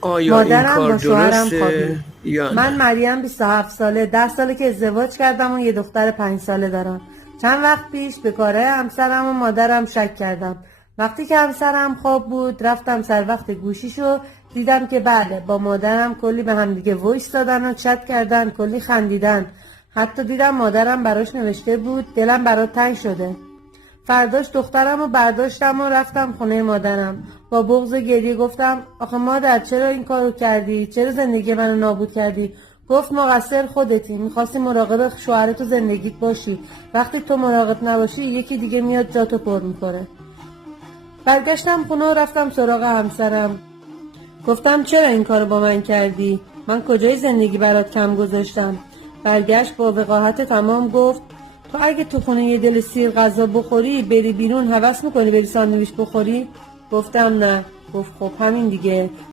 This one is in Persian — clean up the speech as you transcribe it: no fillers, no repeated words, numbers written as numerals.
آیا این مادرم کار با شوهرم درسته خوابید. یا من نه؟ مریم 27 ساله 10 ساله که ازدواج کردم و یه دختر 5 ساله دارم. چند وقت پیش به کارهای همسرم و مادرم شک کردم. وقتی که همسرم خواب بود رفتم سر وقت گوشیشو، دیدم که بله با مادرم کلی به همدیگه وایس دادن و چت کردن، کلی خندیدن. حتی دیدم مادرم براش نوشته بود دلم برات تنگ شده. فرداش دخترم رو برداشتم و رفتم خونه مادرم. با بغض و گریه گفتم آخه مادر چرا این کارو کردی؟ چرا زندگی منو نابود کردی؟ گفت مقصر خودتی، میخواستی مراقب شوهرت و زندگیت باشی. وقتی تو مراقب نباشی یکی دیگه میاد جاتو پر میکنه. برگشتم خونه و رفتم سراغ همسرم. گفتم چرا این کارو با من کردی؟ من کجای زندگی برات کم گذاشتم؟ برگشت با وقاحت تمام گفت تو اگه تو خونه یه دل سیر غذا بخوری بری بیرون هوس میکنی بری ساندویچ بخوری؟ گفتم نه. گفت خب همین دیگه.